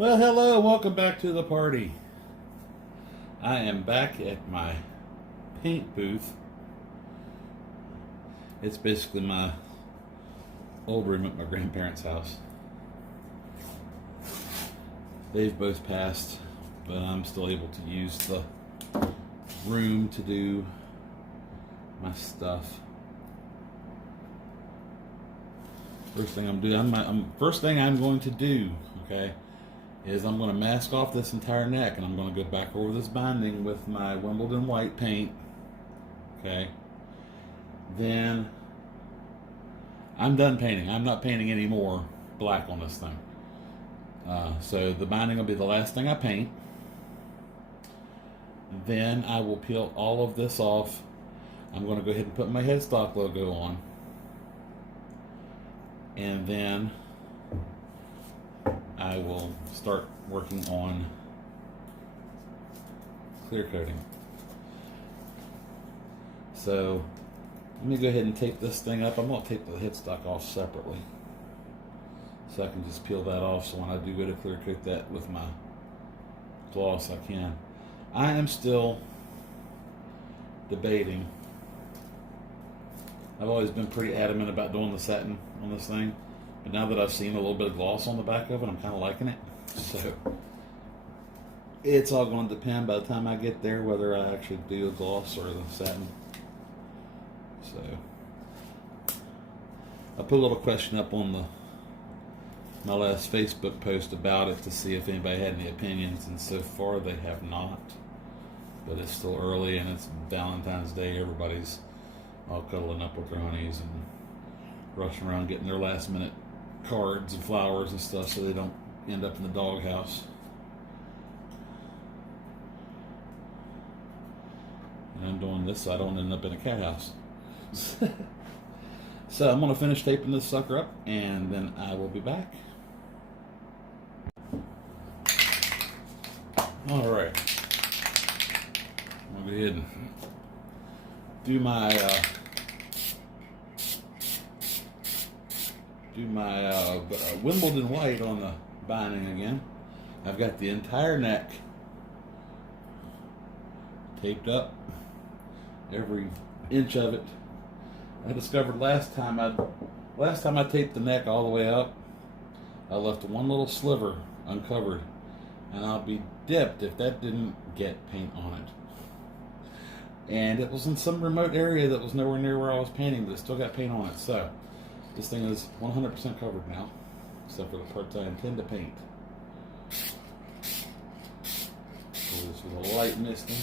Well, hello, welcome back to the party. I am back at my paint booth. It's basically my old room at my grandparents' house. They've both passed, but I'm still able to use the room to do my stuff. First thing I'm going to do, okay, is I'm going to mask off this entire neck, and I'm going to go back over this binding with my Wimbledon white paint. Okay. Then I'm done painting. I'm not painting any more black on this thing. So the binding will be the last thing I paint. Then I will peel all of this off. I'm going to go ahead and put my headstock logo on. And then I will start working on clear coating. So let me go ahead and tape this thing up. I'm going to tape the headstock off separately, so I can just peel that off, so when I do go to clear coat that with my gloss, I can. I am still debating. I've always been pretty adamant about doing the satin on this thing, but now that I've seen a little bit of gloss on the back of it, I'm kind of liking it. So it's all going to depend by the time I get there whether I actually do a gloss or the satin. So I put a little question up on my last Facebook post about it to see if anybody had any opinions, and so far they have not. But it's still early and it's Valentine's Day. Everybody's all cuddling up with their honeys and rushing around getting their last minute cards and flowers and stuff so they don't end up in the doghouse. And I'm doing this so I don't end up in a cat house. So I'm going to finish taping this sucker up, and then I will be back. Alright. I'll go ahead and do my Wimbledon white on the binding again. I've got the entire neck taped up, every inch of it. I discovered last time I taped the neck all the way up, I left one little sliver uncovered, and I'll be dipped if that didn't get paint on it. And it was in some remote area that was nowhere near where I was painting, but it still got paint on it. So this thing is 100% covered now, except for the parts I intend to paint. So this with a light misting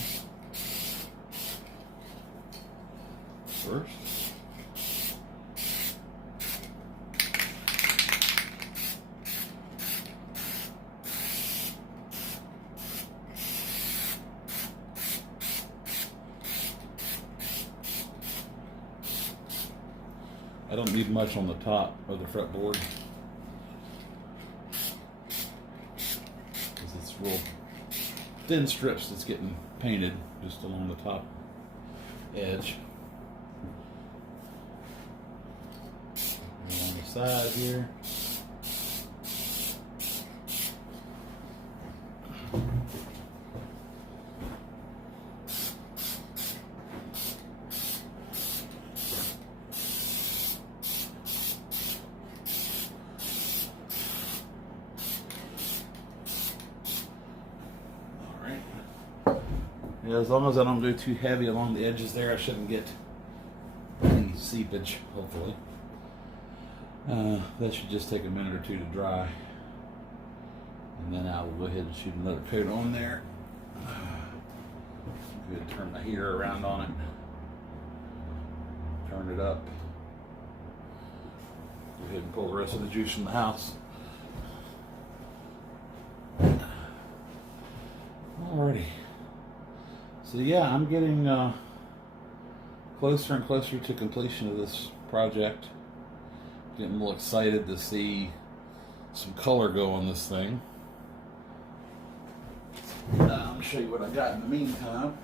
first. I don't need much on the top of the fretboard because it's real thin strips that's getting painted just along the top edge. And on the side here. Yeah, as long as I don't go too heavy along the edges there, I shouldn't get any seepage, hopefully. That should just take a minute or two to dry. And then I will go ahead and shoot another coat on there. Go ahead and turn my heater around on it. Turn it up. Go ahead and pull the rest of the juice from the house. Alrighty. So yeah, I'm getting closer and closer to completion of this project. Getting a little excited to see some color go on this thing. I'm going to show you what I got in the meantime.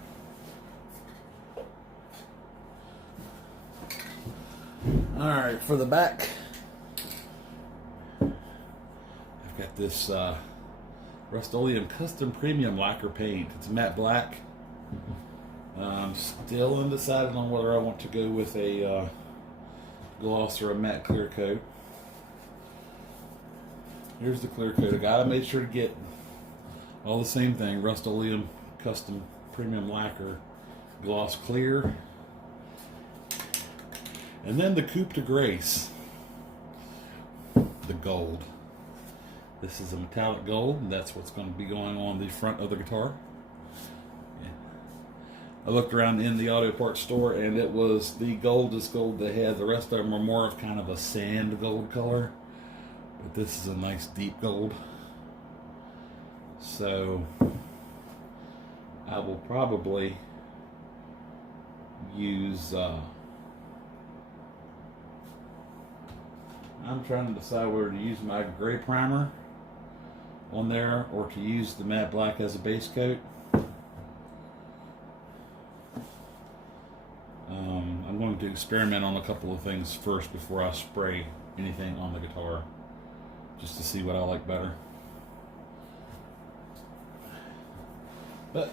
Alright, for the back, I've got this Rust-Oleum Custom Premium Lacquer Paint. It's matte black. I'm still undecided on whether I want to go with a gloss or a matte clear coat. Here's the clear coat. I gotta make sure to get all the same thing. Rust-Oleum Custom Premium Lacquer Gloss Clear. And then the Coupe de Grace. The gold. This is a metallic gold, and that's what's going to be going on the front of the guitar. Yeah. I looked around in the audio parts store, and it was the goldest gold they had. The rest of them were more of kind of a sand gold color, but this is a nice deep gold. So I will probably use I'm trying to decide whether to use my gray primer on there or to use the matte black as a base coat. I'm going to experiment on a couple of things first before I spray anything on the guitar, just to see what I like better. But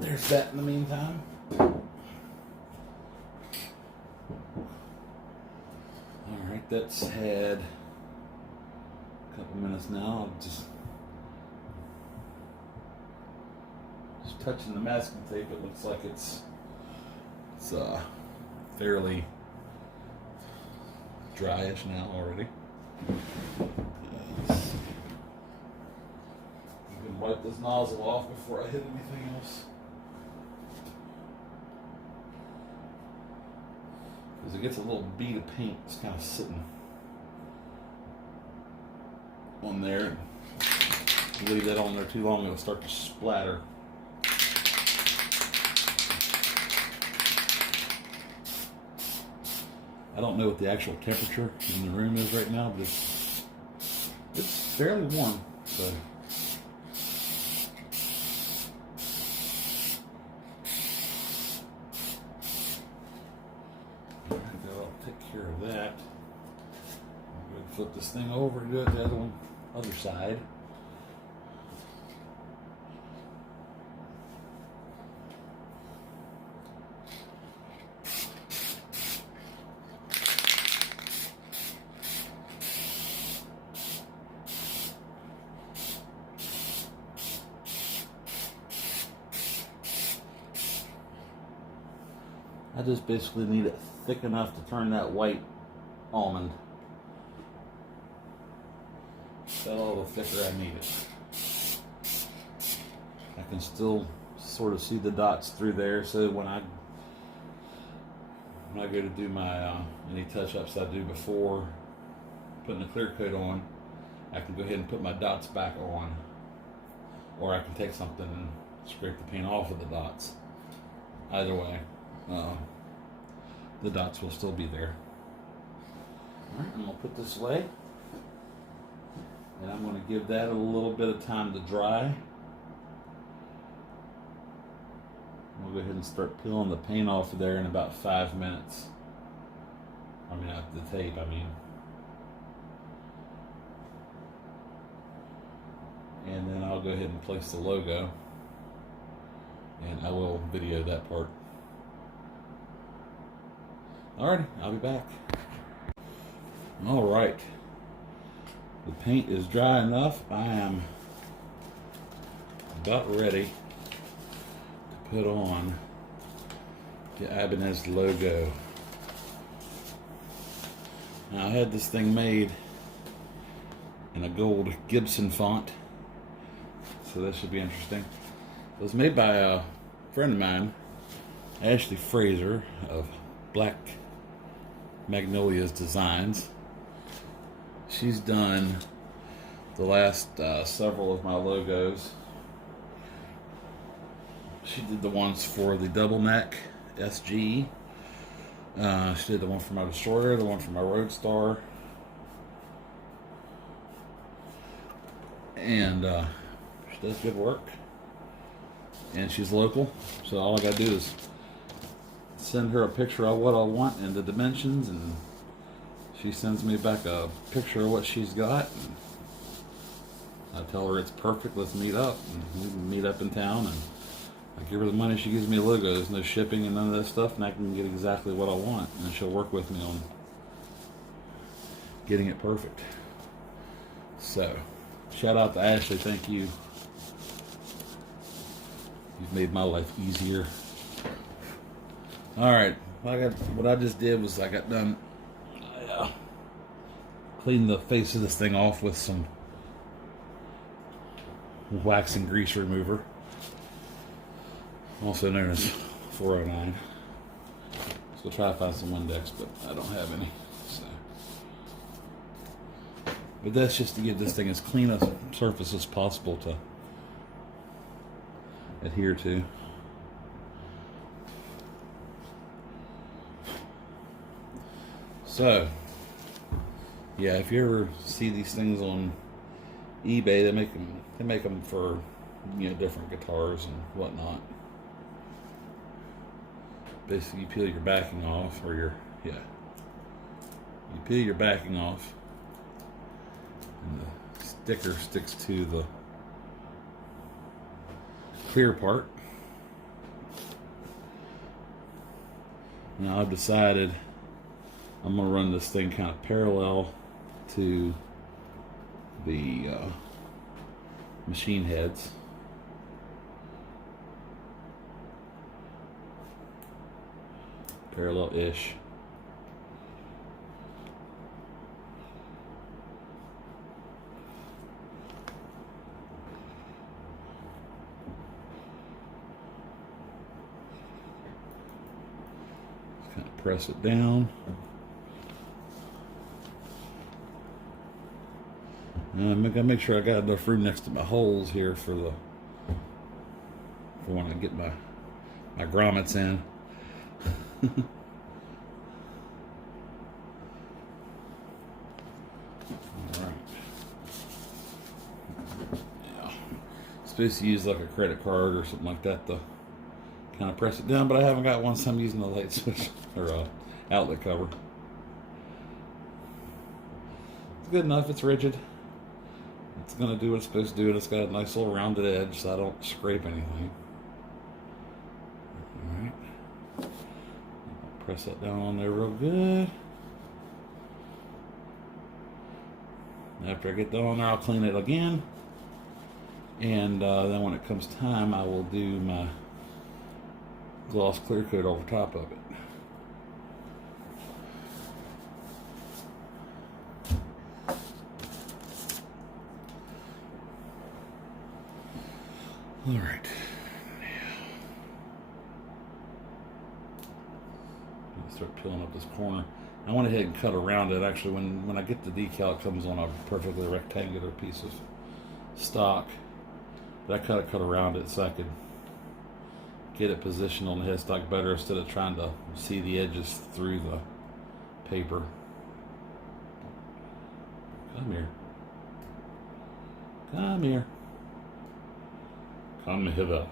there's that in the meantime. Alright, that's had a couple minutes now. I'm just touching the masking tape. It looks like it's fairly dryish now already. You can wipe this nozzle off before I hit anything else, because it gets a little bead of paint that's kind of sitting on there. If you leave that on there too long, it'll start to splatter. I don't know what the actual temperature in the room is right now, but it's fairly warm. So I'll take care of that. I'm going to flip this thing over and do it the other side. I just basically need it thick enough to turn that white almond. That's all the thicker I need it. I can still sort of see the dots through there, so when I go to do my any touch-ups I do before putting the clear coat on, I can go ahead and put my dots back on, or I can take something and scrape the paint off of the dots. Either way, the dots will still be there. Alright, I'm going to put this away, and I'm going to give that a little bit of time to dry. We'll go ahead and start peeling the paint off of there in about 5 minutes. I mean, the tape, I mean. And then I'll go ahead and place the logo, and I will video that part. Alrighty, I'll be back. Alright, the paint is dry enough. I am about ready to put on the Ibanez logo. Now, I had this thing made in a gold Gibson font, so that should be interesting. It was made by a friend of mine, Ashley Fraser of Black Magnolia's Designs. She's done the last several of my logos. She did the ones for the Double Neck SG. She did the one for my Destroyer, the one for my Roadstar, and she does good work. And she's local, so all I gotta do is send her a picture of what I want and the dimensions, and she sends me back a picture of what she's got. I tell her it's perfect. Let's meet up. And we can meet up in town, and I give her the money. She gives me a logo. There's no shipping and none of that stuff, and I can get exactly what I want. And she'll work with me on getting it perfect. So, shout out to Ashley. Thank you. You've made my life easier. All right, what I just did was I got done. Cleaned the face of this thing off with some wax and grease remover, also known as 409. So we'll try to find some Windex, but I don't have any. So. But that's just to give this thing as clean a surface as possible to adhere to. So, yeah, if you ever see these things on eBay, they make them for, you know, different guitars and whatnot. Basically, you peel your backing off, or you peel your backing off, and the sticker sticks to the clear part. Now I've decided I'm gonna run this thing kind of parallel to the machine heads. Parallel-ish. Just kind of press it down. And I gotta make sure I got enough room next to my holes here for when I get my grommets in. Alright. Yeah. Supposed to use like a credit card or something like that to kind of press it down, but I haven't got one, so I'm using the light switch or outlet cover. It's good enough, it's rigid. It's going to do what it's supposed to do, and it's got a nice little rounded edge so I don't scrape anything. Alright. Press that down on there real good. After I get that on there, I'll clean it again. And then when it comes time, I will do my gloss clear coat over top of it. All right. Start peeling up this corner. I went ahead and cut around it. Actually, when I get the decal, it comes on a perfectly rectangular piece of stock. But I cut around it so I could get it positioned on the headstock better instead of trying to see the edges through the paper. Come here. Come here. Come hither.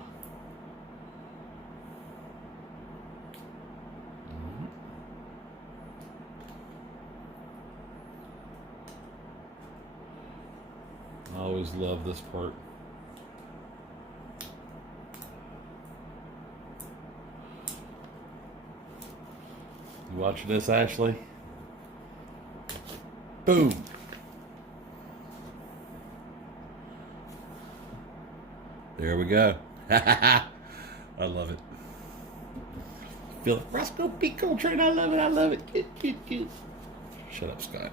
I always love this part. You watching this, Ashley? Boom. There we go. I love it. Feel the Roscoe Pico train. I love it. I love it. Cute, cute, cute. Shut up, Scott.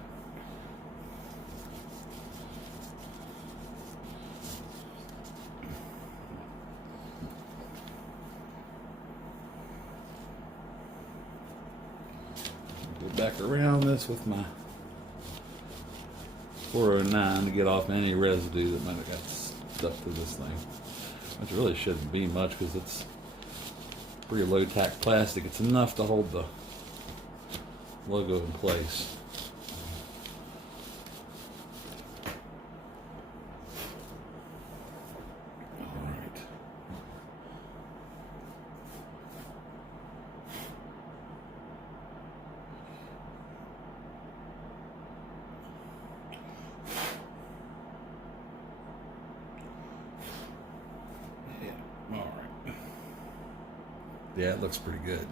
Go back around this with my 409 to get off any residue that might have got stuck to this thing. Which really shouldn't be much because it's pretty low tack plastic. It's enough to hold the logo in place. Alright. Yeah, it looks pretty good.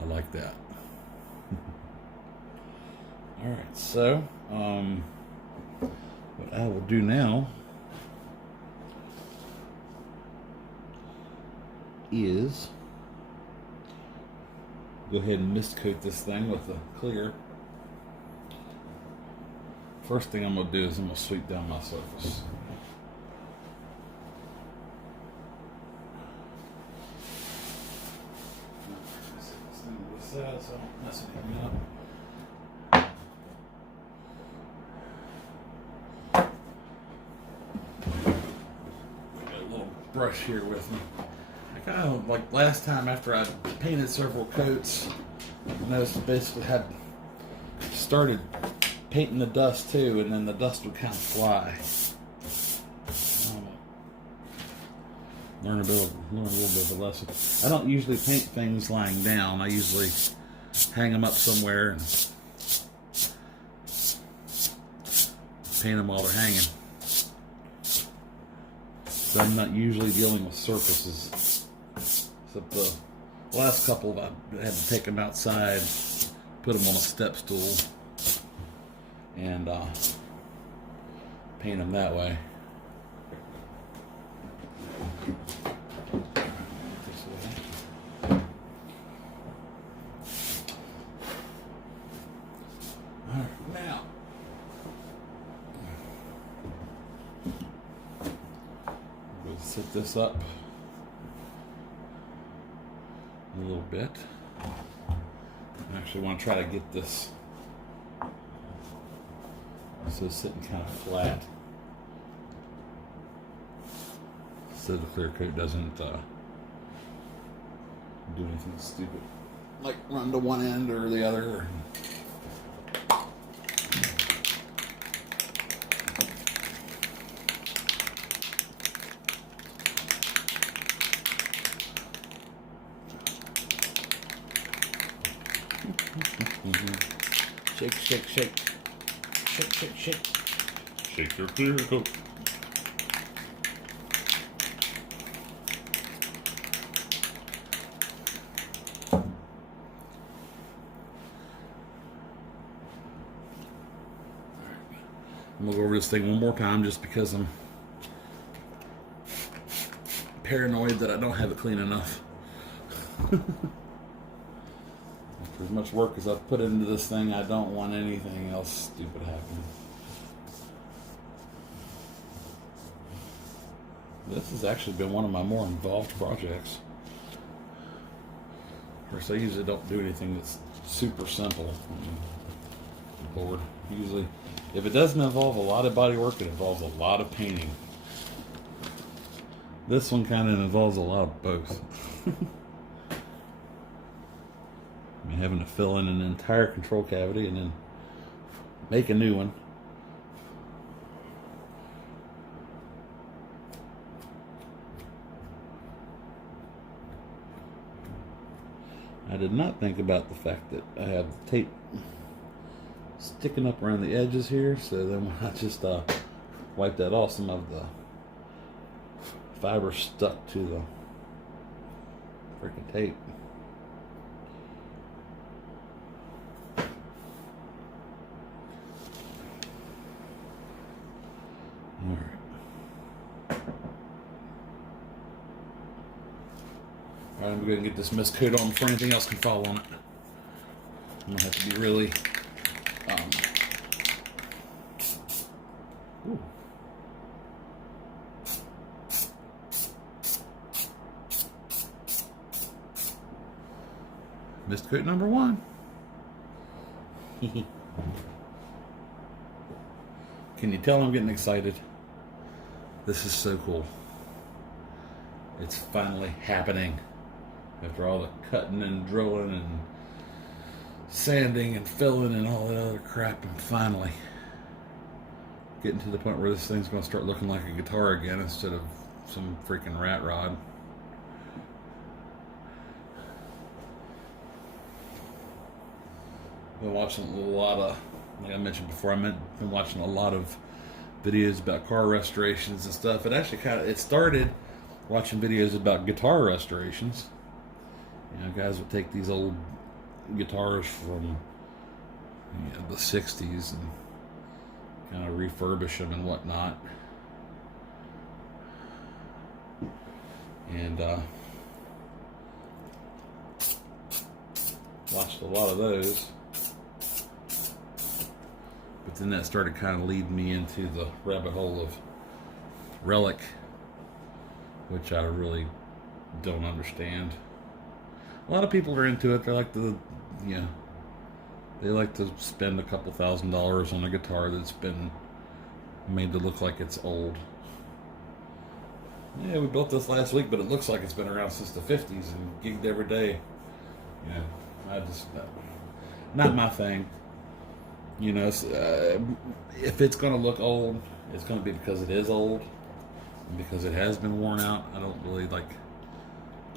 I like that. Alright, so what I will do now is go ahead and mist coat this thing with the clear. First thing I'm going to do is I'm going to sweep down my surface. So I don't mess anything up. I got a little brush here with me. I kind of like last time after I painted several coats, I noticed basically had started painting the dust too, and then the dust would kind of fly. Learn a little bit of a lesson. I don't usually paint things lying down. I usually hang them up somewhere and paint them while they're hanging. So I'm not usually dealing with surfaces. Except the last couple, I had to take them outside, put them on a step stool, and paint them that way. Now, we'll set this up a little bit. I actually want to try to get this so it's sitting kind of flat, so the clear coat doesn't do anything stupid, like run to one end or the other. Shake, shake, shake. Shake, shake, shake. Shake your clear coat. I'm going to go over this thing one more time just because I'm paranoid that I don't have it clean enough. For as much work as I've put into this thing, I don't want anything else stupid happening. This has actually been one of my more involved projects. Of course, I usually don't do anything that's super simple. Board. Usually, if it doesn't involve a lot of body work, it involves a lot of painting. This one kind of involves a lot of both. Having to fill in an entire control cavity and then make a new one. I did not think about the fact that I have the tape sticking up around the edges here, so then when I just wipe that off, some of the fiber stuck to the freaking tape. Alright, I'm going to get this mist coat on before anything else can fall on it. I'm going to have to be really mist coat number 1. Can you tell I'm getting excited? This is so cool. It's finally happening. After all the cutting and drilling and sanding and filling and all that other crap, I'm finally getting to the point where this thing's going to start looking like a guitar again instead of some freaking rat rod. I've been watching a lot of, like I mentioned before, I've been watching a lot of videos about car restorations and stuff. It actually it started watching videos about guitar restorations, You know, guys would take these old guitars from the 60s and kind of refurbish them and whatnot. And watched a lot of those. But then that started kind of leading me into the rabbit hole of relic, which I really don't understand. A lot of people are into it. They like to, they like to spend a couple $1,000s on a guitar that's been made to look like it's old. Yeah, we built this last week, but it looks like it's been around since the 50s and gigged every day. I just, not my thing. If it's going to look old, it's going to be because it is old, and because it has been worn out. I don't really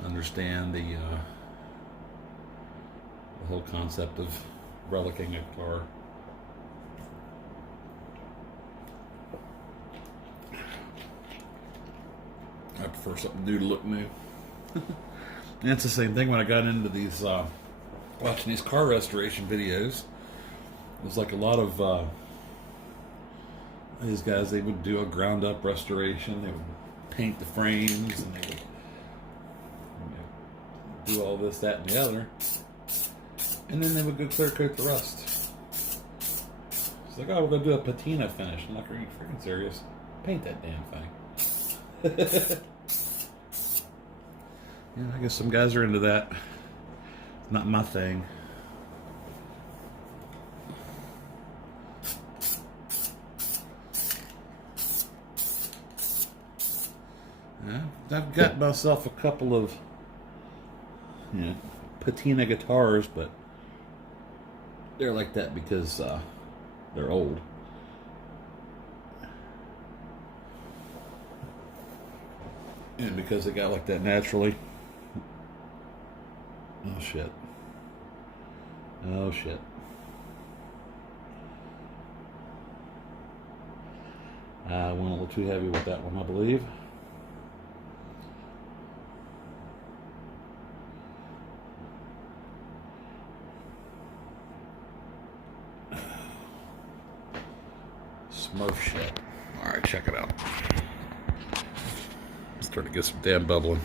understand the whole concept of relicking a guitar. I prefer something new to look new. And it's the same thing when I got into these watching these car restoration videos. It was like a lot of these guys, they would do a ground up restoration. They would paint the frames and they would do all this, that, and the other. And then they would go clear coat the rust. It's like, oh, we're going to do a patina finish. I'm like, are you freaking serious? Paint that damn thing. Yeah, I guess some guys are into that. Not my thing. Yeah, I've got myself a couple of patina guitars, but they're like that because they're old. And because they got like that naturally. Oh shit. Oh shit. I went a little too heavy with that one, I believe. Smurf shit. Alright, check it out. Starting to get some damn bubbling.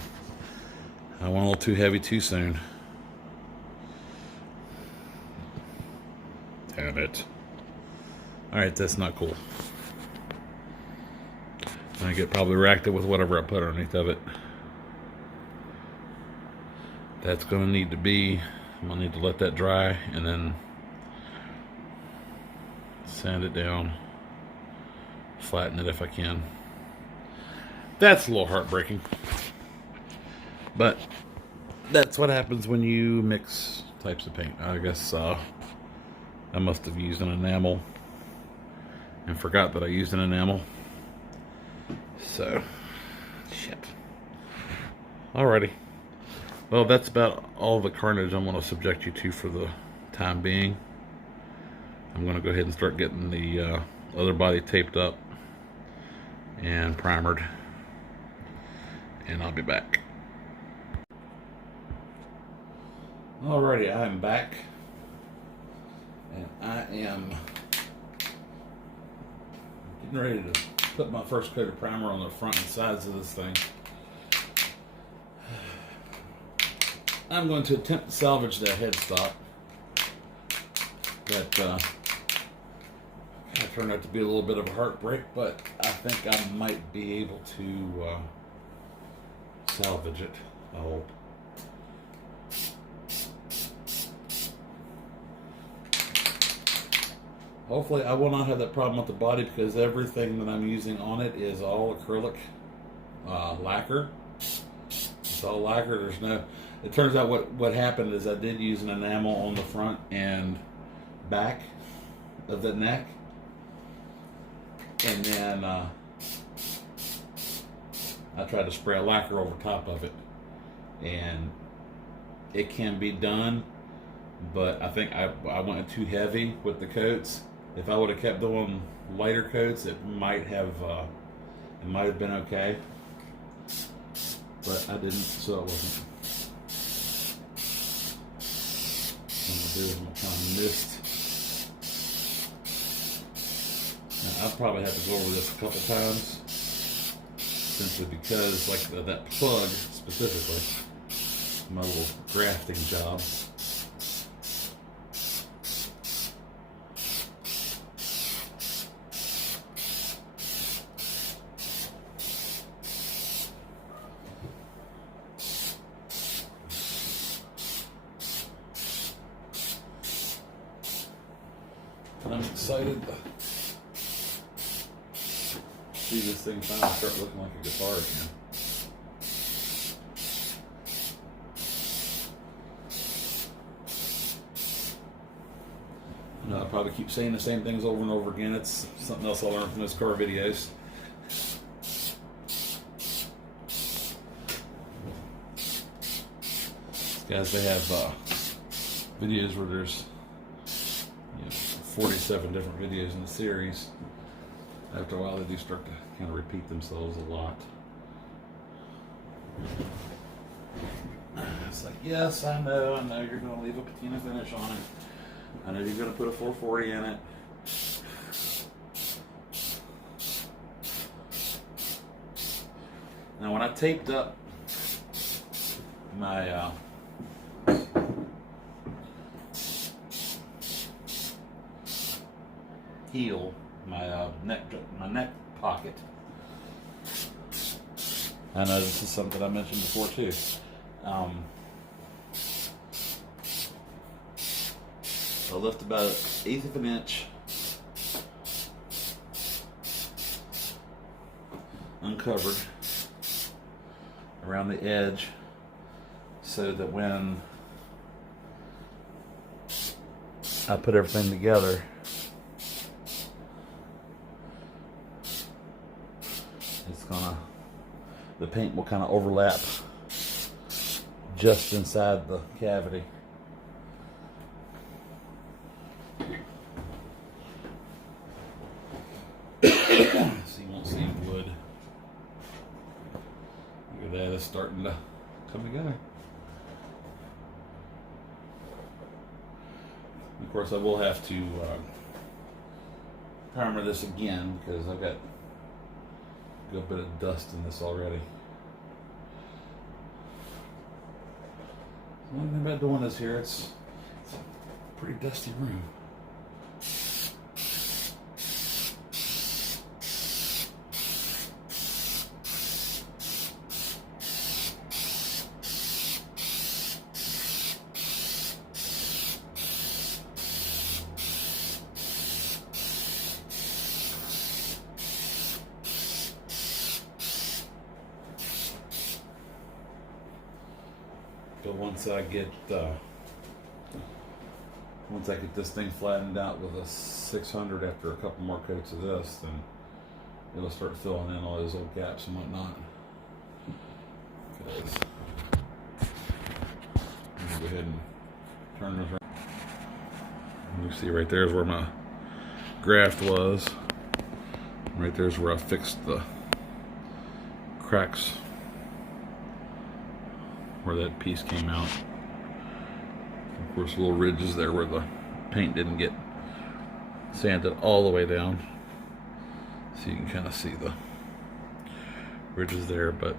I went a little too heavy too soon. Damn it. Alright, that's not cool. I get probably racked it with whatever I put underneath of it. That's going to need to be, I'm going to need to let that dry and then sand it down. Flatten it if I can. That's a little heartbreaking. But that's what happens when you mix types of paint. I guess I must have used an enamel and forgot that I used an enamel. So, shit. Alrighty. Well, that's about all the carnage I'm going to subject you to for the time being. I'm going to go ahead and start getting the other body taped up and primered. And I'll be back. Alrighty, I'm back. And I am getting ready to put my first coat of primer on the front and sides of this thing. I'm going to attempt to salvage that headstock. That turned out to be a little bit of a heartbreak, but I think I might be able to salvage it, I hope. Hopefully I will not have that problem with the body because everything that I'm using on it is all acrylic lacquer. It's all lacquer. There's no. It turns out what happened is I did use an enamel on the front and back of the neck, and then I tried to spray a lacquer over top of it, and it can be done, but I think I went too heavy with the coats. If I would have kept doing lighter coats, it might have been okay, but I didn't, so it wasn't. I'm gonna kind of mist. Now, I'll probably have to go over this a couple times, simply because, like that plug specifically, my little grafting job. And I'm excited to see this thing finally start looking like a guitar again. I'll probably keep saying the same things over and over again. It's something else I learned from those car videos. Guys, they have videos where there's 47 different videos in the series. After a while, they do start to kind of repeat themselves a lot. It's like, yes, I know you're going to leave a patina finish on it. I know you're going to put a 440 in it. Now, when I taped up my heel, my neck pocket, I know this is something I mentioned before too. I left about 1/8 of an inch uncovered around the edge, so that when I put everything together, the paint will kind of overlap just inside the cavity. So you won't see wood. Look at that, it's starting to come together. Of course, I will have to primer this again because I've got a good bit of dust in this already. The only thing about doing this here, it's a pretty dusty room. But once I get this thing flattened out with a 600 after a couple more coats of this, then it'll start filling in all those old gaps and whatnot. Let me go ahead and turn this around. You see right there is where my graft was. Right there is where I fixed the cracks where that piece came out. Of course, little ridges there where the paint didn't get sanded all the way down. So you can kind of see the ridges there, but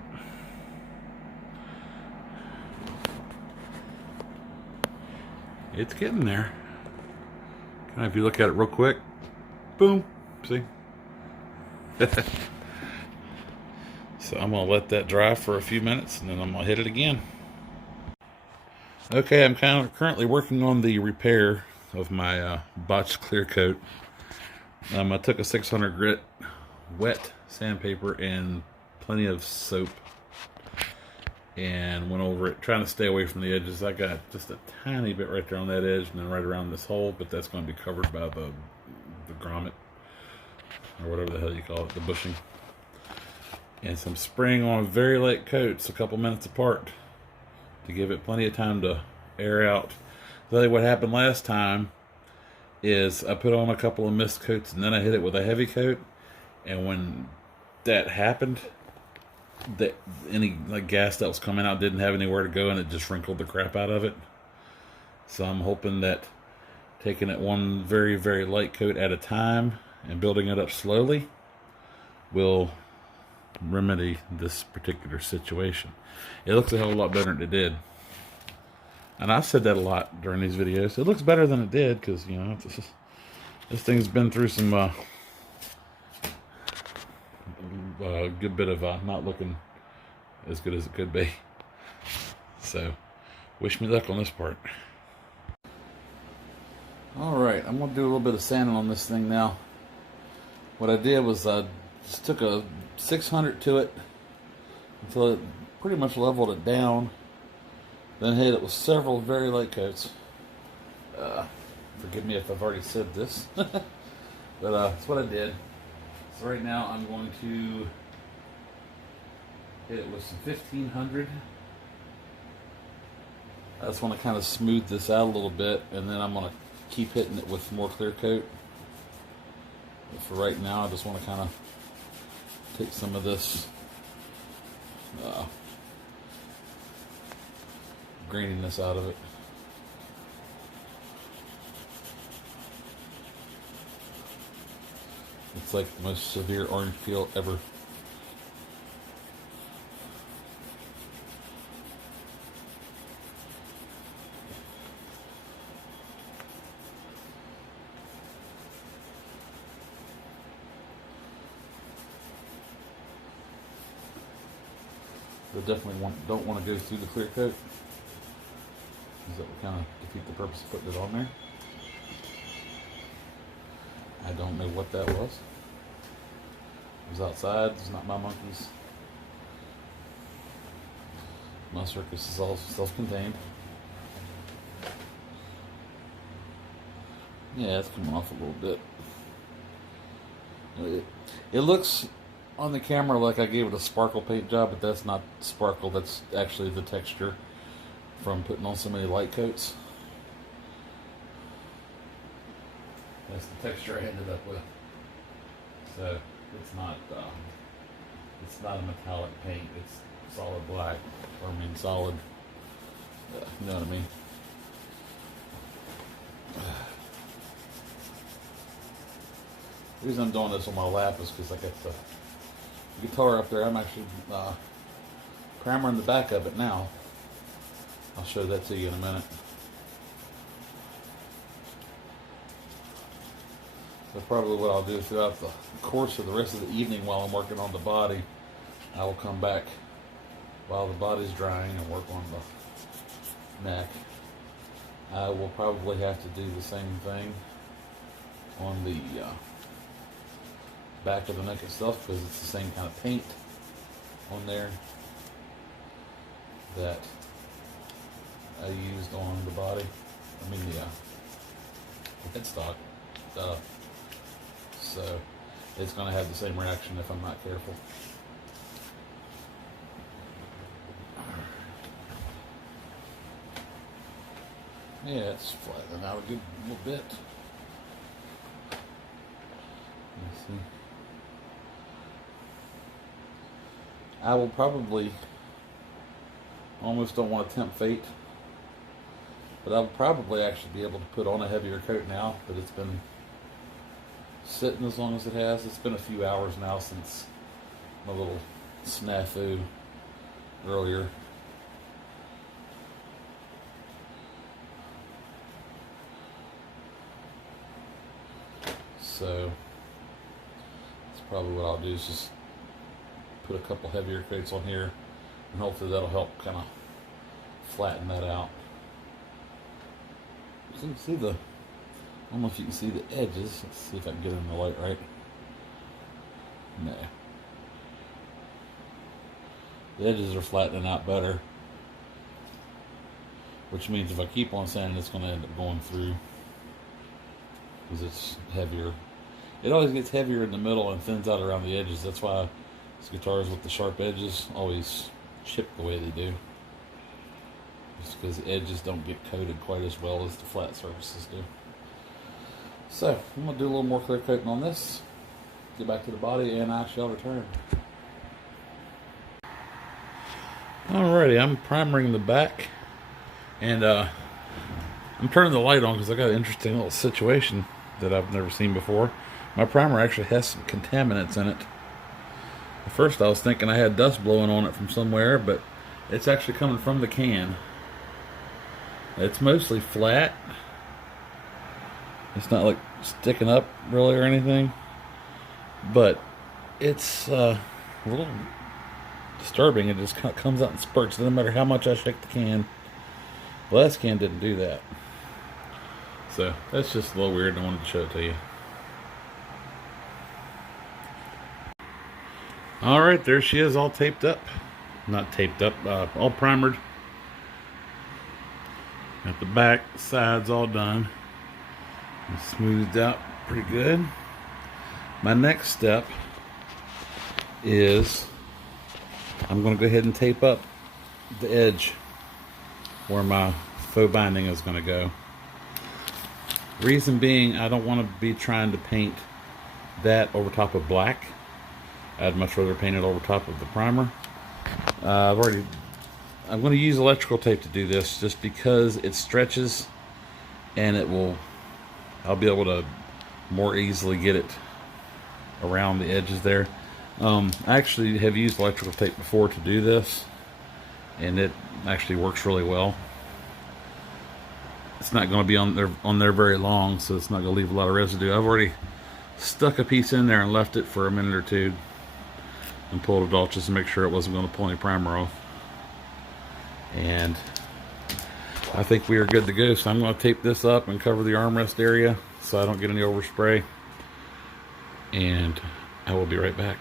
it's getting there. Kind of, if you look at it real quick, boom, see? So I'm gonna let that dry for a few minutes and then I'm gonna hit it again. Okay, I'm currently working on the repair of my botched clear coat. I took a 600 grit wet sandpaper and plenty of soap and went over it, trying to stay away from the edges. I got just a tiny bit right there on that edge and then right around this hole, but that's going to be covered by the grommet, or whatever the hell you call it, the bushing. And some spraying on very light coats, a couple minutes apart, to give it plenty of time to air out. I'll tell you what happened last time is I put on a couple of mist coats and then I hit it with a heavy coat, and when that happened, any gas that was coming out didn't have anywhere to go, and it just wrinkled the crap out of it. So I'm hoping that taking it one very, very light coat at a time and building it up slowly will remedy this particular situation. It looks a hell of a lot better than it did. And I've said that a lot during these videos. It looks better than it did because, you know, this thing's been through some good bit of not looking as good as it could be. So, wish me luck on this part. Alright, I'm going to do a little bit of sanding on this thing now. What I did was I just took a 600 to it until it pretty much leveled it down. Then hit it with several very light coats. Forgive me if I've already said this. But that's what I did. So right now I'm going to hit it with some 1500. I just want to kind of smooth this out a little bit, and then I'm going to keep hitting it with more clear coat. But for right now, I just want to kind of take some of this graininess out of it. It's like the most severe orange peel ever. But definitely don't want to go through the clear coat, because that would kind of defeat the purpose of putting it on there. I don't know what that was. It was outside. It's not my monkeys. My circus is all self-contained. Yeah, it's coming off a little bit. It looks on the camera like I gave it a sparkle paint job, but that's not sparkle. That's actually the texture from putting on so many light coats. That's the texture I ended up with. So it's not a metallic paint. It's solid black, or I mean solid. You know what I mean? The reason I'm doing this on my lap is because I got the guitar up there. I'm actually primering the back of it now. I'll show that to you in a minute. So probably what I'll do throughout the course of the rest of the evening while I'm working on the body, I will come back while the body's drying and work on the neck. I will probably have to do the same thing on the back of the neck itself, because it's the same kind of paint on there that I used on the body. I mean the headstock. So it's going to have the same reaction if I'm not careful. Yeah, it's flattening out a good little bit. Let's see. I will probably, almost don't want to tempt fate, but I'll probably actually be able to put on a heavier coat now that it's been sitting as long as it has. It's been a few hours now since my little snafu earlier. So that's probably what I'll do, is just put a couple heavier coats on here, and hopefully that'll help kind of flatten that out. You can see the, I don't know if you can see the edges. Let's see if I can get it in the light right. No. The edges are flattening out better, which means if I keep on sanding, it's going to end up going through, because it's heavier. It always gets heavier in the middle and thins out around the edges. That's why these guitars with the sharp edges always chip the way they do. Just because the edges don't get coated quite as well as the flat surfaces do. So, I'm going to do a little more clear coating on this, get back to the body, and I shall return. Alrighty, I'm primering the back, and I'm turning the light on because I got an interesting little situation that I've never seen before. My primer actually has some contaminants in it. At first I was thinking I had dust blowing on it from somewhere, but it's actually coming from the can. It's mostly flat. It's not like sticking up really or anything, but it's a little disturbing. It just kind of comes out in spurts. No matter how much I shake the can. The last can didn't do that. So that's just a little weird. I wanted to show it to you. Alright, there she is, all taped up. Not taped up, all primered. Got the back, sides all done. And smoothed out pretty good. My next step is I'm going to go ahead and tape up the edge where my faux binding is going to go. Reason being, I don't want to be trying to paint that over top of black. I'd much rather paint it over top of the primer. I'm going to use electrical tape to do this just because it stretches and I'll be able to more easily get it around the edges there. I actually have used electrical tape before to do this, and it actually works really well. It's not going to be on there very long, so it's not going to leave a lot of residue. I've already stuck a piece in there and left it for a minute or two and pulled it off just to make sure it wasn't going to pull any primer off. And I think we are good to go, so I'm going to tape this up and cover the armrest area so I don't get any overspray, and I will be right back.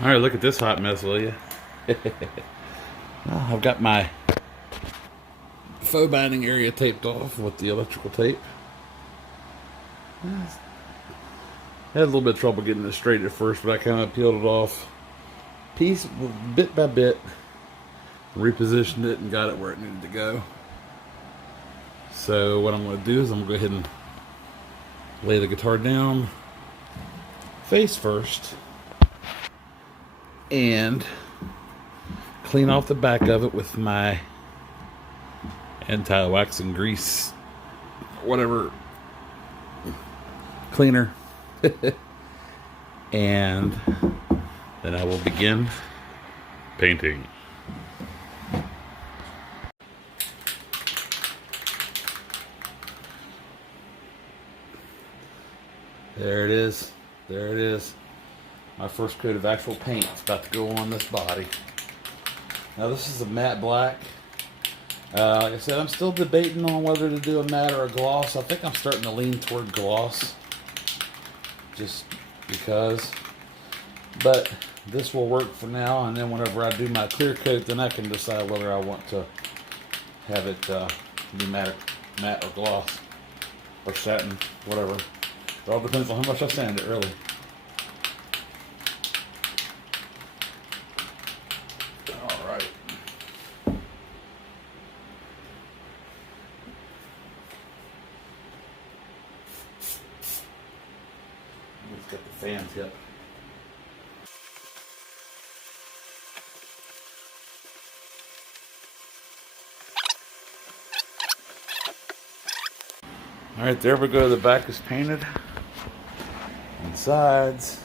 Alright, look at this hot mess, will you? Well, I've got my faux binding area taped off with the electrical tape. Had a little bit of trouble getting it straight at first, but I kind of peeled it off bit by bit, repositioned it, and got it where it needed to go. So what I'm going to do is I'm going to go ahead and lay the guitar down face first and clean off the back of it with my anti-wax and grease, whatever, cleaner. And then I will begin painting. There it is. There it is. My first coat of actual paint is about to go on this body. Now this is a matte black. Like I said, I'm still debating on whether to do a matte or a gloss. I think I'm starting to lean toward gloss, just because. But this will work for now, and then whenever I do my clear coat, then I can decide whether I want to have it be matte or gloss or satin, whatever. It all depends on how much I sand it, really. Alright. Let's get the fan tip. Alright, there we go. The back is painted. And sides.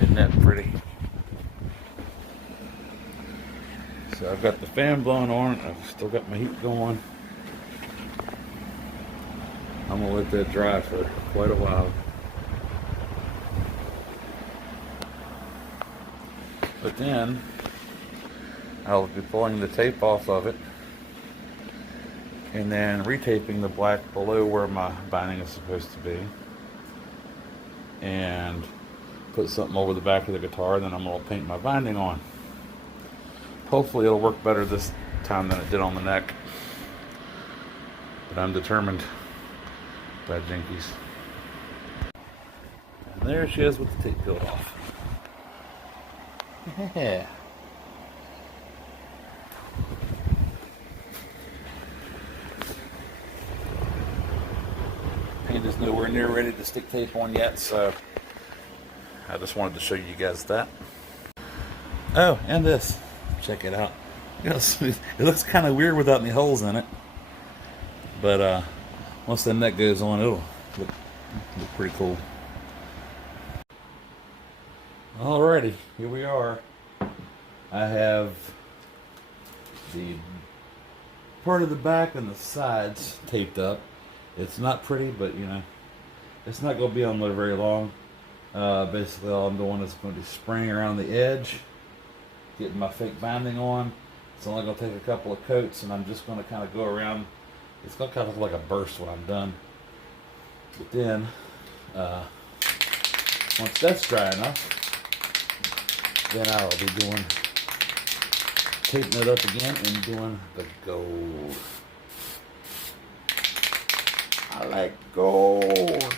Isn't that pretty? So I've got the fan blowing on. I've still got my heat going. I'm going to let that dry for quite a while. But then I'll be pulling the tape off of it and then retaping the black below where my binding is supposed to be, and put something over the back of the guitar. Then I'm going to paint my binding on. Hopefully it'll work better this time than it did on the neck, but I'm determined. Bad jinkies. And there she is with the tape peeled off. Yeah. Paint is nowhere near ready to stick tape on yet, so I just wanted to show you guys that. Oh, and this. Check it out. It looks kind of weird without any holes in it. But once the neck goes on, it'll look pretty cool. Alrighty, here we are. I have the part of the back and the sides taped up. It's not pretty, but you know, it's not going to be on there very long. Basically, all I'm doing is going to be spraying around the edge, getting my fake binding on. It's only going to take a couple of coats, and I'm just going to kind of go around. It's going to kind of look like a burst when I'm done. But then, once that's dry enough, then I'll be doing, taping it up again and doing the gold. I like gold.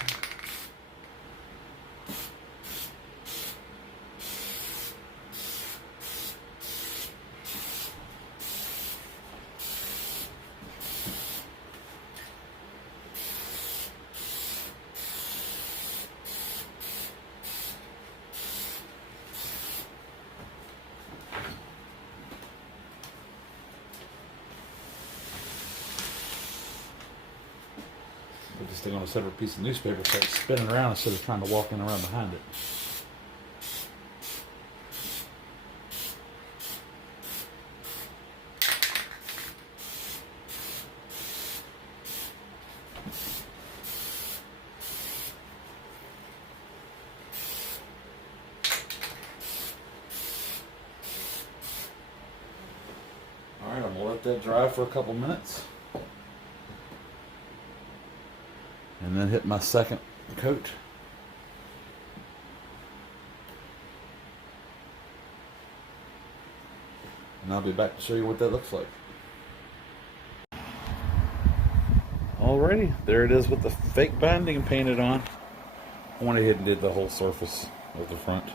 Put this thing on a separate piece of newspaper so it's spinning around instead of trying to walk in around behind it. Alright, I'm going to let that dry for a couple minutes. And then hit my second coat. And I'll be back to show you what that looks like. Alrighty, there it is with the fake binding painted on. I went ahead and did the whole surface of the front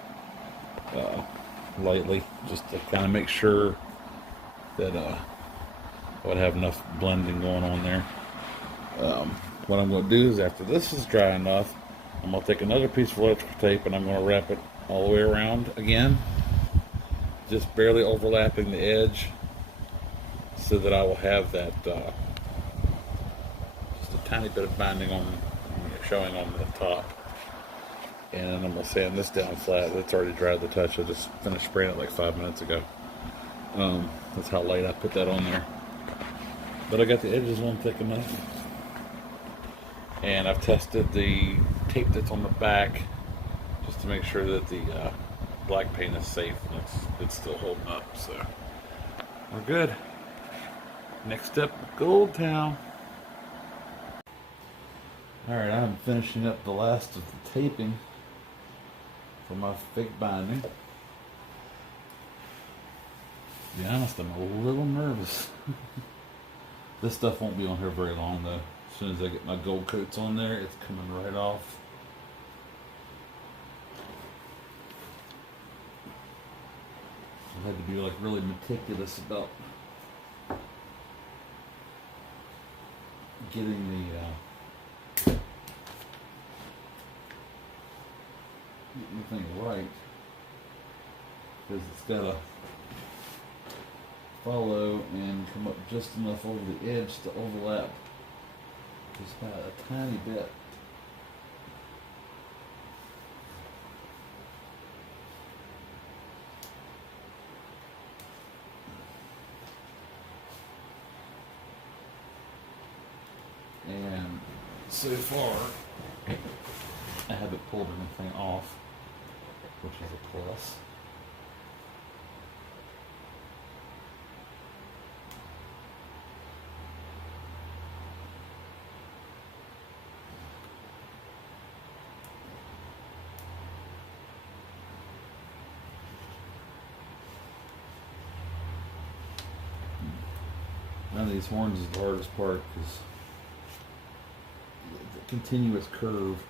lightly, just to kind of make sure that I would have enough blending going on there. What I'm going to do is, after this is dry enough, I'm going to take another piece of electrical tape and I'm going to wrap it all the way around again, just barely overlapping the edge, so that I will have that just a tiny bit of binding on showing on the top. And I'm going to sand this down flat. It's already dried the touch. I just finished spraying it like 5 minutes ago. That's how light I put that on there. But I got the edges on thick enough. And I've tested the tape that's on the back just to make sure that the black paint is safe and it's still holding up. So we're good. Next up, Goldtop. Alright, I'm finishing up the last of the taping for my fake binding. To be honest, I'm a little nervous. This stuff won't be on here very long though. As soon as I get my gold coats on there, it's coming right off. I had to be like really meticulous about getting the thing right, because it's got to follow and come up just enough over the edge to overlap just about a tiny bit. And so far, I haven't pulled anything off, which is a plus. None of these horns is the hardest part, because the continuous curve.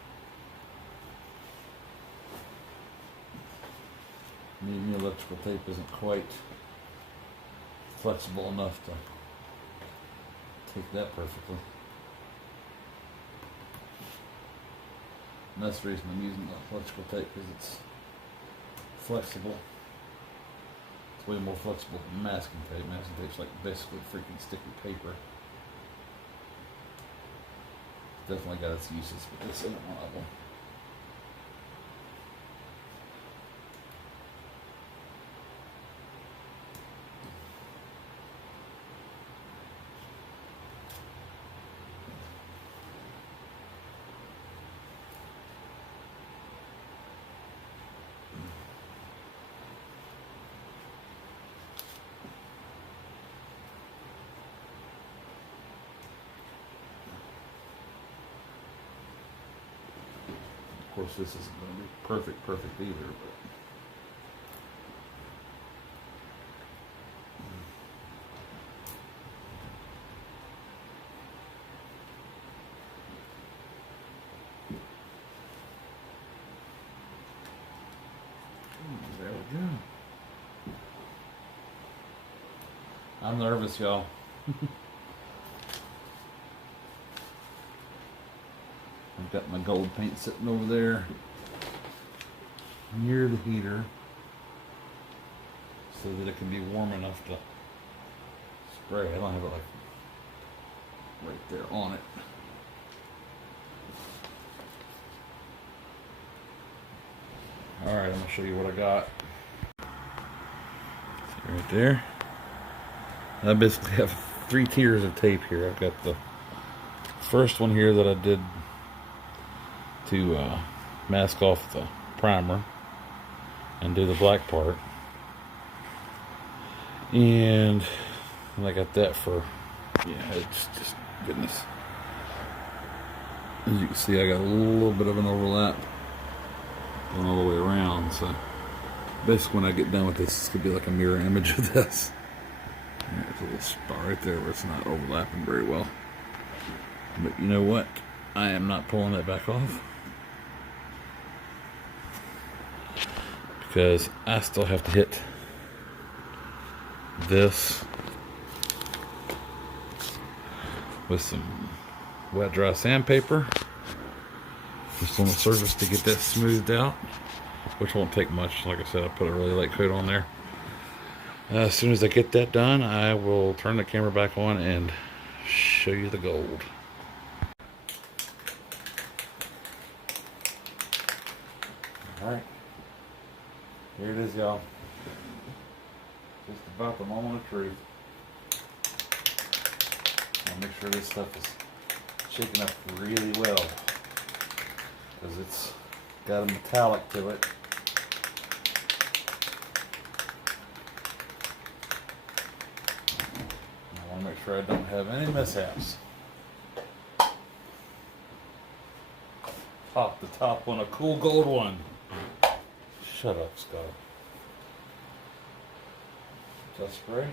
Maybe the electrical tape isn't quite flexible enough to take that perfectly. And that's the reason I'm using the electrical tape, because it's flexible. It's way more flexible than masking tape. Masking tape's like basically freaking sticky paper. definitely got its uses, but this isn't one of them. Of course, this isn't going to be perfect either, but there we go. I'm nervous, y'all. I've got my gold paint sitting over there near the heater so that it can be warm enough to spray. I don't have it like right there on it. Alright, I'm going to show you what I got. See right there. I basically have 3 tiers of tape here. I've got the first one here that I did to mask off the primer and do the black part, and I got that for, yeah, it's just goodness. As you can see, I got a little bit of an overlap going all the way around, so basically when I get done with this, it's gonna be like a mirror image of this. There's a little spot right there where it's not overlapping very well, but you know what, I am not pulling that back off, because I still have to hit this with some wet dry sandpaper just on the surface to get that smoothed out, which won't take much. Like I said, I put a really light coat on there. As soon as I get that done, I will turn the camera back on and show you the gold. Alright, here it is, y'all. Just about the moment of truth. I'll make sure this stuff is shaken up really well, because it's got a metallic to it. I want to make sure I don't have any mishaps. Pop the top on a cool gold one. Shut up, Scott. Just spray.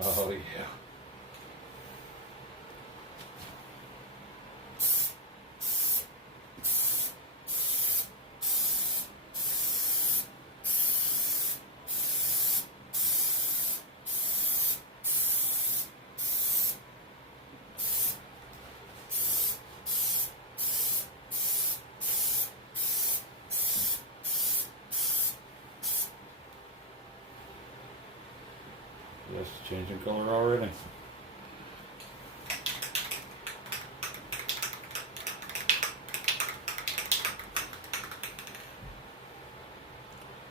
Oh, yeah. Yes, changing color already.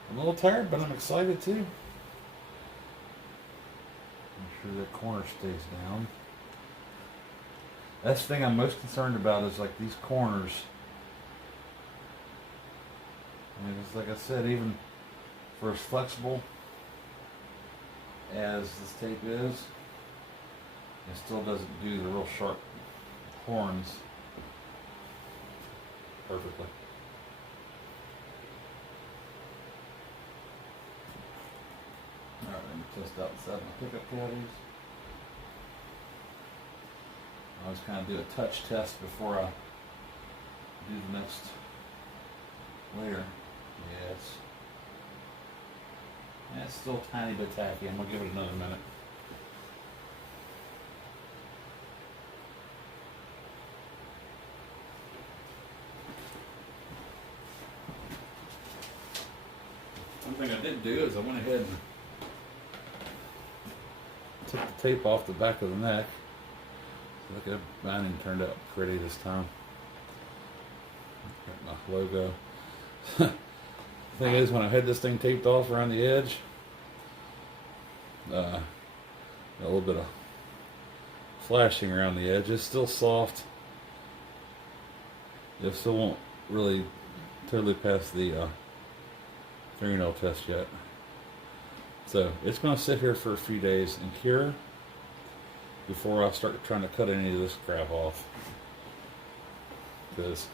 I'm a little tired, but I'm excited too. Make sure that corner stays down. That's the thing I'm most concerned about, is like these corners. And it's like I said, even for as flexible as this tape is, it still doesn't do the real sharp horns perfectly. Alright, let me test out inside my pickup caddies. I always kind of do a touch test before I do the next layer. Yes. It's still a tiny bit tacky. I'm going to give it another minute. One thing I did do is I went ahead and took the tape off the back of the neck Look at mine turned out pretty this time. Got my logo. The thing is, when I had this thing taped off around the edge, a little bit of flashing around the edge. It's still soft. It still won't really totally pass the fingernail test yet. So it's going to sit here for a few days and cure before I start trying to cut any of this crap off. Because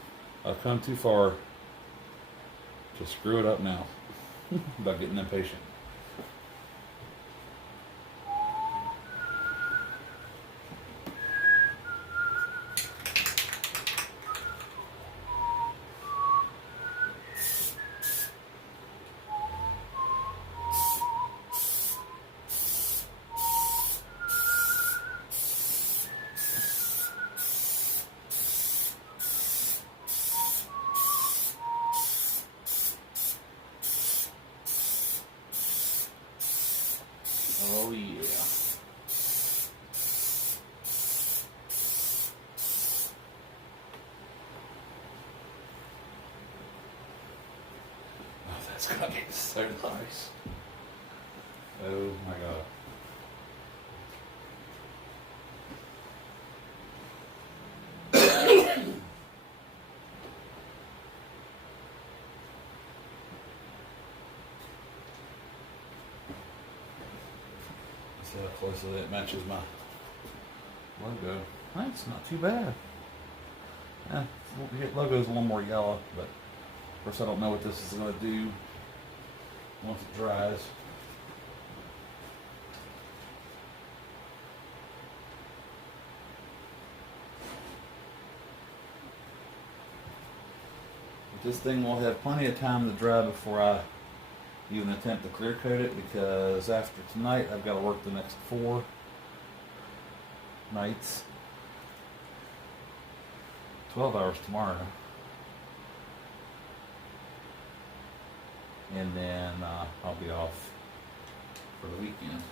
I've come too far to screw it up now by getting impatient. Oh yeah. Oh, that's gonna be so nice. Oh my god. See how closely it matches my logo. That's not too bad. Yeah, the logo's a little more yellow, but of course I don't know what this is going to do once it dries. But this thing will have plenty of time to dry before I even attempt to clear coat it, because after tonight I've got to work the next 4 nights, 12 hours tomorrow, and then I'll be off for the weekend.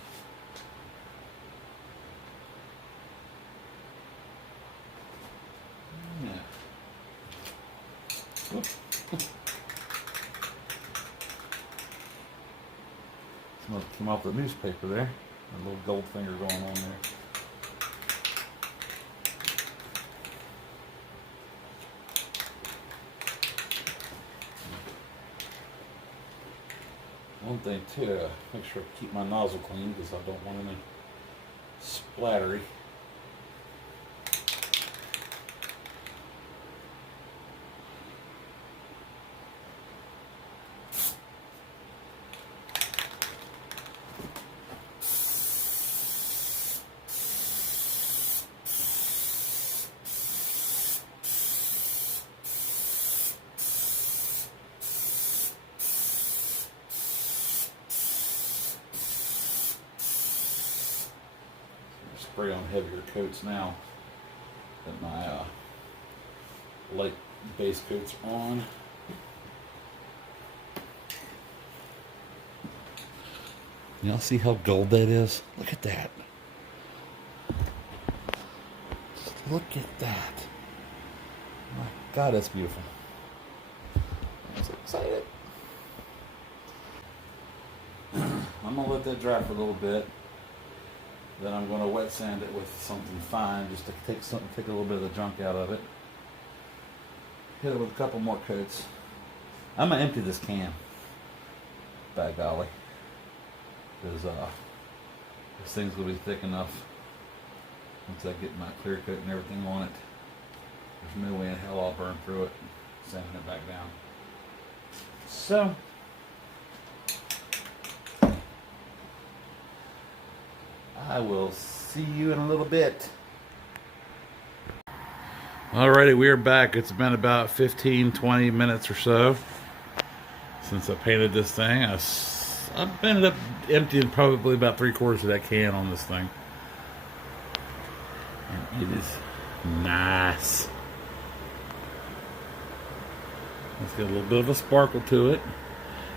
Yeah. Whoop. Came off the newspaper there. A little gold finger going on there. One thing too, make sure I keep my nozzle clean because I don't want any splattery. Spray on heavier coats now that my light base coats are on. Y'all see how gold that is? Look at that. Look at that. My God, that's beautiful. I'm so excited. I'm gonna let that dry for a little bit. Then I'm going to wet sand it with something fine, just to take a little bit of the junk out of it. Hit it with a couple more coats. I'm going to empty this can, by golly, because this thing's going to be thick enough once I get my clear coat and everything on it. There's no way in hell I'll burn through it, sanding it back down. So, I will see you in a little bit. Alrighty, we're back. It's been about 15-20 minutes or so since I painted this thing. I've ended up emptying probably about 3/4 of that can on this thing. And it is nice. It's got a little bit of a sparkle to it.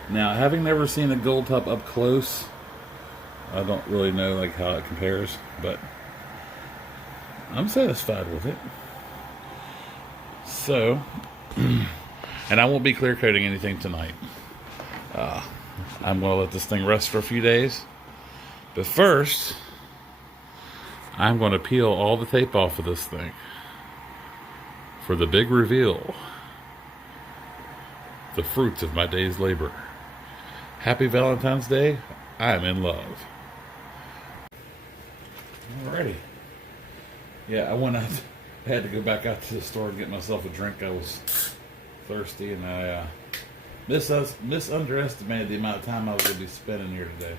Now, having never seen a Goldtop up close, I don't really know like how it compares, but I'm satisfied with it. So, and I won't be clear coating anything tonight. I'm going to let this thing rest for a few days. But first, I'm going to peel all the tape off of this thing for the big reveal. The fruits of my day's labor. Happy Valentine's Day. I am in love. Alrighty. Yeah, I went out. I had to go back out to the store and get myself a drink. I was thirsty, and I misunderestimated the amount of time I was going to be spending here today.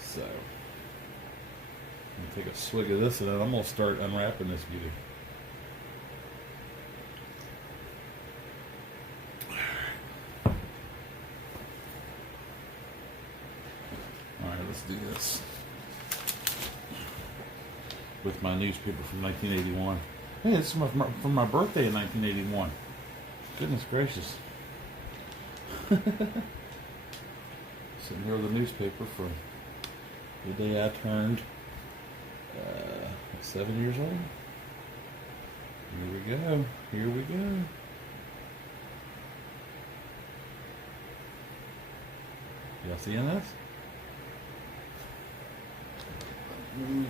So, I'm going to take a swig of this, and then I'm going to start unwrapping this beauty. Alright, let's do this. With my newspaper from 1981. Hey, this is from my birthday in 1981. Goodness gracious. Sitting here with a newspaper for the day I turned 7 years old. Here we go. Here we go. Y'all seeing this? Move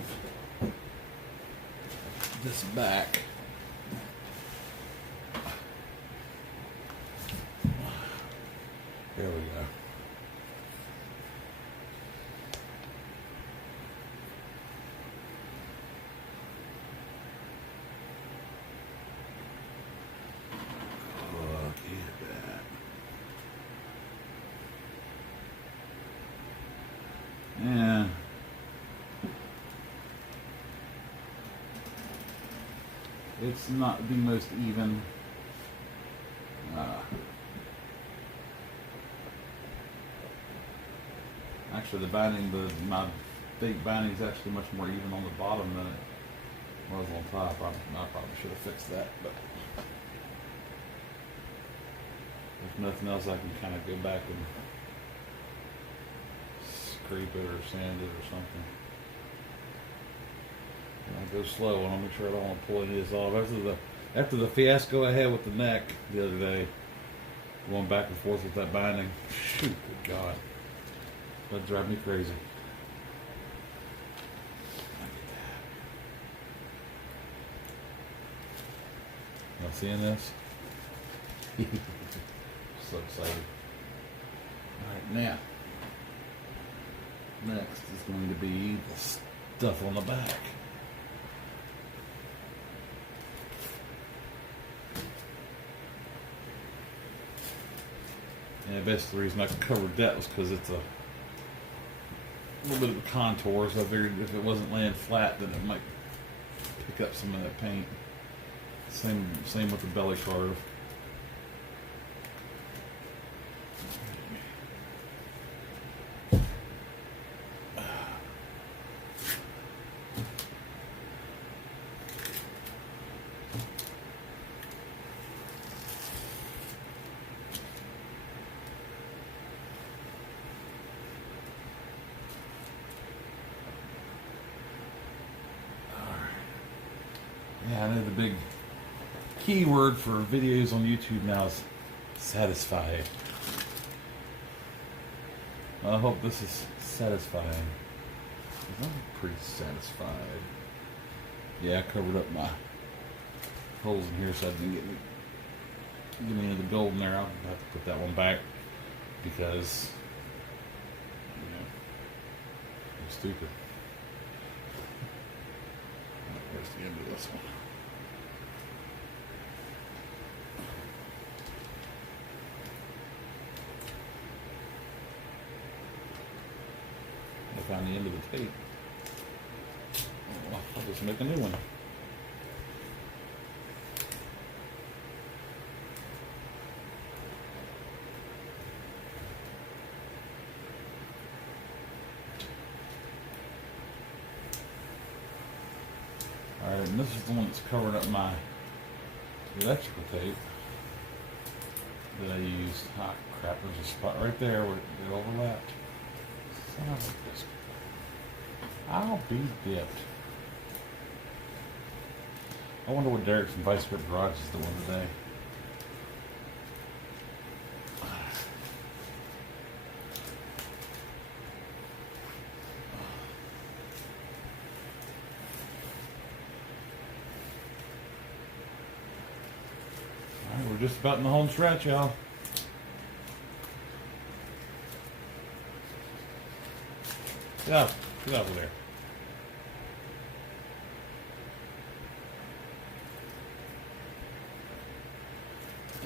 this back. There we go. Look at that. Yeah. It's not the most even. Actually, the binding, my fake binding is actually much more even on the bottom than it was on top. I probably should have fixed that, but if nothing else, I can kind of go back and scrape it or sand it or something. I go slow. I want to make sure I don't want to pull any of this off. After the fiasco I had with the neck the other day, going back and forth with that binding, shoot, good God, that'd drive me crazy. Y'all seeing this? So excited. Alright, now, next is going to be the stuff on the back. Yeah, basically the reason I covered that was because it's a little bit of a contour, so I figured if it wasn't laying flat, then it might pick up some of that paint. Same with the belly carve. Yeah, I know the big keyword for videos on YouTube now is satisfied. I hope this is satisfying. I'm pretty satisfied. Yeah, I covered up my holes in here so I didn't get any of the gold in there. I'll have to put that one back because, you know, I'm stupid. Where's the end of this one? I found the end of the tape. Oh, I'll just make a new one. Alright, and this is the one that's covering up my electrical tape that I used. Ah, crap, there's a spot right there where it overlapped. Son of a biscuit. I'll be dipped. I wonder what Derek's from Vice Grip Garage is doing today. Alright, we're just about in the home stretch, y'all. Get over there.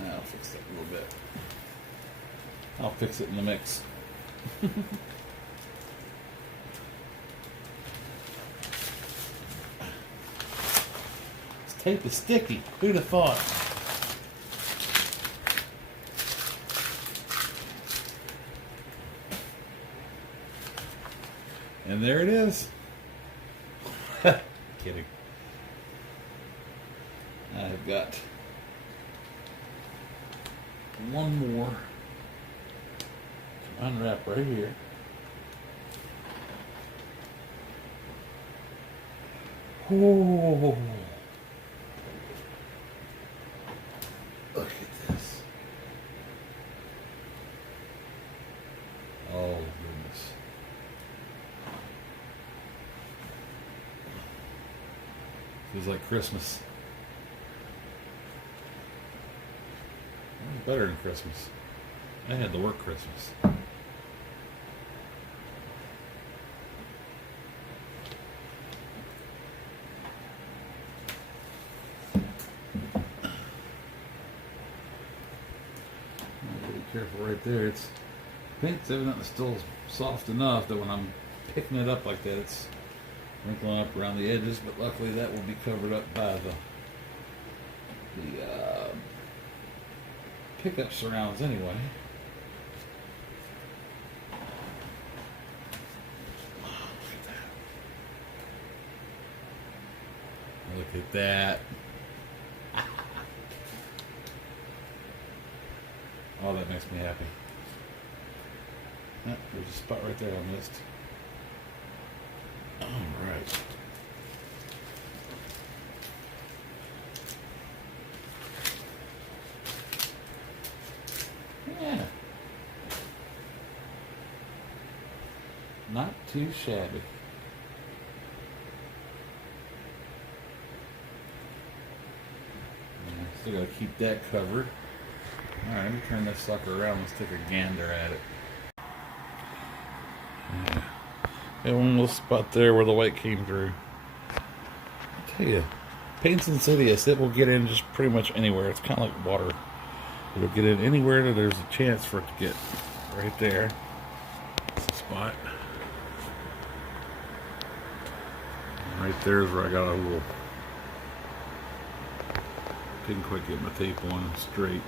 I'll fix that a little bit. I'll fix it in the mix. This tape is sticky. Who'd have thought? And there it is. Kidding. I've got one more to unwrap right here. Oh, look at this. Oh, goodness. Feels like Christmas. It's better than Christmas. I had to work Christmas. Be careful right there. It's paint's evidently still soft enough that when I'm picking it up like that, it's wrinkling up around the edges. But luckily, that will be covered up by the pickup surrounds anyway. Look at that. Oh, that makes me happy. There's a spot right there I missed. All right. Yeah. Not too shabby. Still gotta keep that covered. Alright, let me turn this sucker around. Let's take a gander at it. Yeah. Got one little spot there where the white came through. I tell you, paint's insidious. It will get in just pretty much anywhere. It's kind of like water. It'll get in anywhere that there's a chance for it to get. Right there. That's the spot. And right there is where I got a little. Didn't quite get my tape on straight.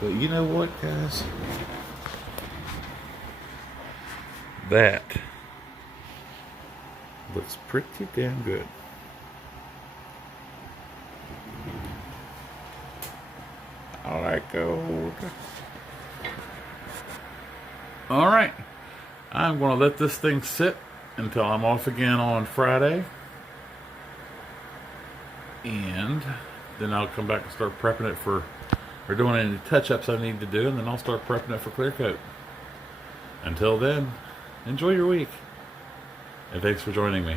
But you know what, guys? That looks pretty damn good. I like gold. Alright. I'm going to let this thing sit until I'm off again on Friday. And then I'll come back and start prepping it for, or doing any touch-ups I need to do, and then I'll start prepping it for clear coat. Until then, enjoy your week. And thanks for joining me.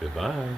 Goodbye.